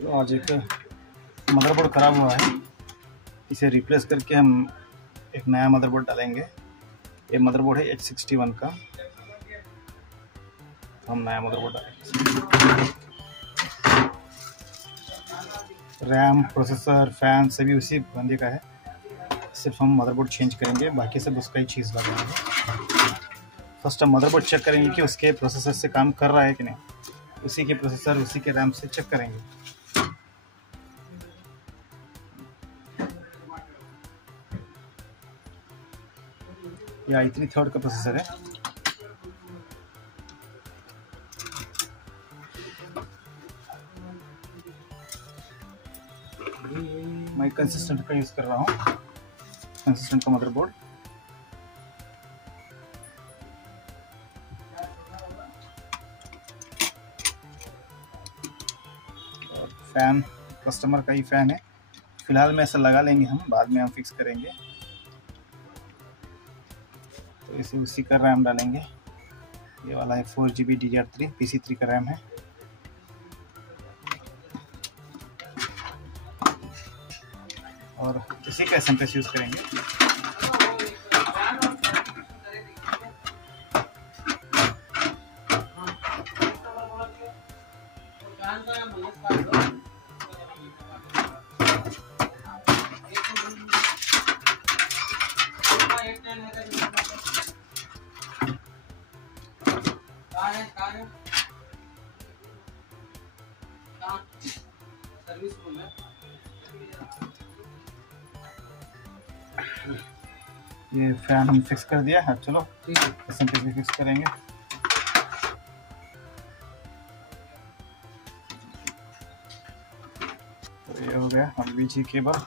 तो आज एक मदरबोर्ड ख़राब हुआ है, इसे रिप्लेस करके हम एक नया मदरबोर्ड डालेंगे। ये मदरबोर्ड है H61 का, तो हम नया मदरबोर्ड डालेंगे। रैम, प्रोसेसर, फैन सभी उसी बंदे का है, सिर्फ हम मदरबोर्ड चेंज करेंगे, बाकी सब उसका ही चीज़ लगाएंगे। फर्स्ट हम मदरबोर्ड चेक करेंगे कि उसके प्रोसेसर से काम कर रहा है कि नहीं, उसी के प्रोसेसर उसी के रैम से चेक करेंगे। ये i3 थर्ड का प्रोसेसर है। मैं कंसिस्टेंट का यूज़ कर रहा हूँ, कंसिस्टेंट का मदरबोर्ड। और फैन कस्टमर का ही फैन है, फिलहाल में ऐसा लगा लेंगे हम, बाद में हम फिक्स करेंगे। तो इसे उसी का रैम डालेंगे। ये वाला है 4GB DDR3 PC3 का रैम है। और इसी का एसएमपीएस यूज़ करेंगे। ये फैन हम फिक्स कर दिया है, चलो एसएमपीएस भी फिक्स करेंगे। तो ये हो गया, अब बीजी केबल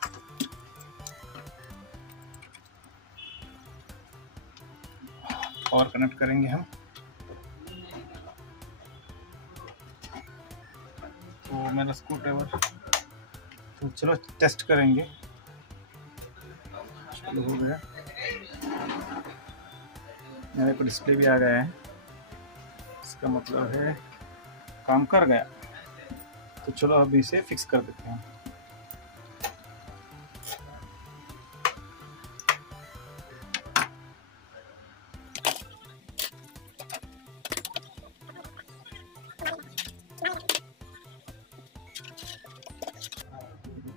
और कनेक्ट करेंगे हम। तो मेरा स्क्रू ड्राइवर, तो चलो टेस्ट करेंगे। चलो हो गया, मेरे को डिस्प्ले भी आ गया है, इसका मतलब है काम कर गया। तो चलो अभी इसे फिक्स कर देते हैं।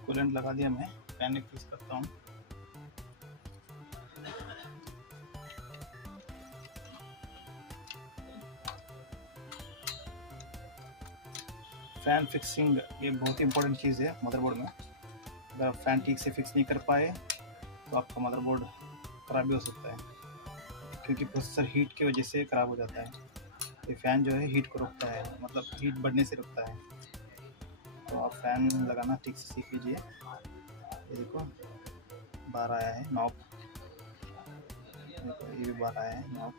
कूलेंट लगा दिया, मैं फैन फिक्स करता हूँ। फैन फिक्सिंग ये बहुत ही इंपॉर्टेंट चीज़ है मदरबोर्ड में। अगर आप फैन ठीक से फिक्स नहीं कर पाए तो आपका मदरबोर्ड ख़राब भी हो सकता है, क्योंकि प्रोसेसर हीट की वजह से ख़राब हो जाता है। ये फ़ैन जो है हीट को रोकता है, मतलब हीट बढ़ने से रोकता है। तो आप फैन लगाना ठीक से सीख लीजिए। ये देखो बाहर आया है नॉब, देखो ये भी बाहर आया है नॉब,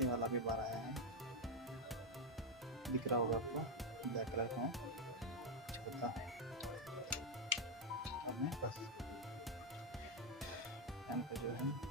ये वाला भी बाहर आया है, दिख रहा होगा आपको, ब्लैक कलर का है, छोटा। अब मैं बस फैन का जो है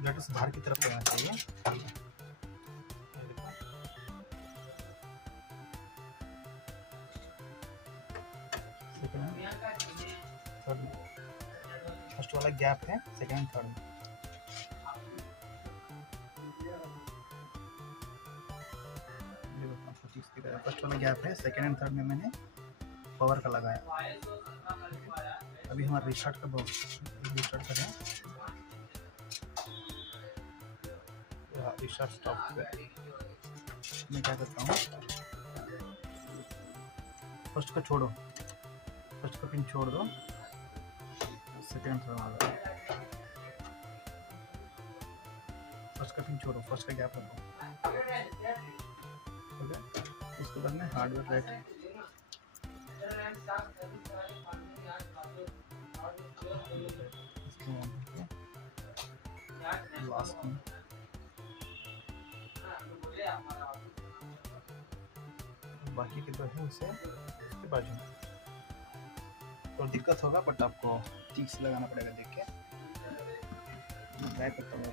लैटिस बाहर की तरफ रहना चाहिए। फर्स्ट वाला गैप है, सेकंड थर्ड में। फर्स्ट वाला गैप है, सेकंड एंड थर्ड में मैंने पावर का लगाया। अभी हमारा रिस्टार्ट करें। रिस्टार्ट स्टॉप पे मैं क्या करता हूँ, फर्स्ट का छोड़ो, फर्स्ट का पिन छोड़ दो, सेकंड थर्ड वाला फर्स्ट का पिन छोड़ो, फर्स्ट का गैप रखो। ओके, उसके बाद में हार्डवेयर राइट लास्ट में बाकी के तो है उसे उसके बाजू में। तो दिक्कत होगा बट आपको ठीक से लगाना पड़ेगा। देख के ट्राई करता हूँ।